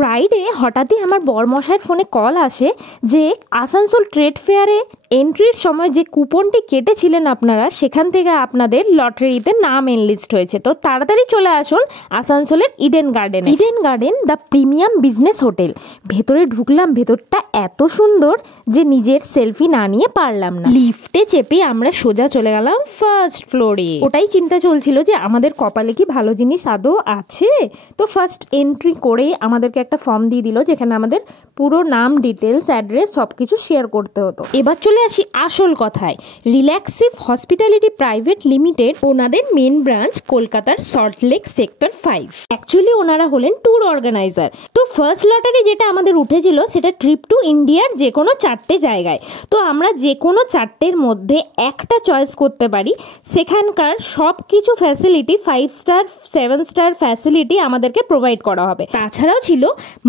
Friday হঠাৎই আমার বরমশাইয়ের ফোনে কল আসে যে আসানসোল ট্রেড ফেয়ারে এন্ট্রির সময় যে কুপনটি কেটেছিলেন আপনারা, সেখান থেকে আপনাদের লটারিতে নাম এনলিস্ট হয়েছে। তো তাড়াতাড়ি চলে আসুন আসানসোলের Eden garden the premium business hotel. ভেতরে ঢুকলাম, ভেতরটা এত সুন্দর যে নিজের সেলফি না নিয়ে পারলাম না। লিফটে চেপে আমরা সোজা চলে গেলাম ফার্স্ট ফ্লোরে। ওটাই চিন্তা চলছিল যে আমাদের কপালে কি ভালো জিনিস আদৌ আছে। তো ফার্স্ট এন্ট্রি করে আমাদেরকে একটা ফর্ম দিয়ে দিল, যেখানে আমাদের পুরো নাম, ডিটেলস, অ্যাড্রেস সবকিছু শেয়ার করতে হতো। এবার চলে আসি আসল কথায়। রিল্যাক্সিভ হসপিটালিটি প্রাইভেট লিমিটেড, ওনাদের মেন ব্রাঞ্চ কলকাতার সল্টলেক সেক্টর 5। অ্যাকচুয়ালি ওনারা হলেন ট্যুর অর্গানাইজার। তো ফার্স্ট লটারি যেটা আমাদের উঠেছিল সেটা ট্রিপ টু ইন্ডিয়ার যে কোনো 4টে জায়গায়। তো আমরা যে কোনো 4টের মধ্যে একটা চয়েস করতে পারি। সেখানকার সব কিছু ফ্যাসিলিটি 5 স্টার 7 স্টার ফ্যাসিলিটি আমাদেরকে প্রোভাইড করা হবে। তাছাড়াও ছিল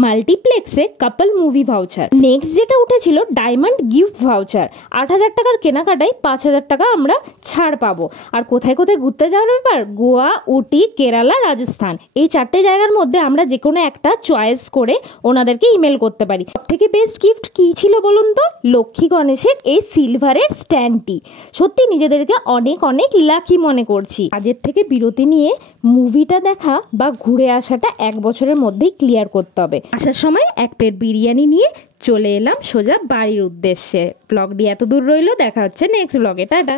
মাল্টিপ্লেক্সে কাপল মুভি ভাউচার। নেক্সট যেটা উঠেছিল ডায়মন্ড গিফট ভাউচার। 8,000 টাকার কেনাকাটায় 5,000 টাকা আমরা ছাড় পাবো। আর কোথায় কোথায় ঘুরতে যাওয়ার ব্যাপার, গোয়া, উটি, কেরালা, রাজস্থান, এই 4টে জায়গার মধ্যে আমরা যে কোনো একটা চয়েস করে ওনাদেরকে ইমেল করতে পারি। সব থেকে বেস্ট গিফট কি ছিল বলুন তো? লক্ষ্মী গণেশের এই সিলভারের স্ট্যান্ডটি। সত্যি নিজেদেরকে অনেক অনেক লাকি মনে করছি। কাজের থেকে বিরতি নিয়ে মুভিটা দেখা বা ঘুরে আসাটা 1 বছরের মধ্যেই ক্লিয়ার করতে হবে। আসার সময় 1 প্লেট বিরিয়ানি নিয়ে চলে এলাম সোজা বাড়ির উদ্দেশ্যে। ব্লগটি এত দূর রইল, দেখা হচ্ছে নেক্সট ব্লগে। টাটা।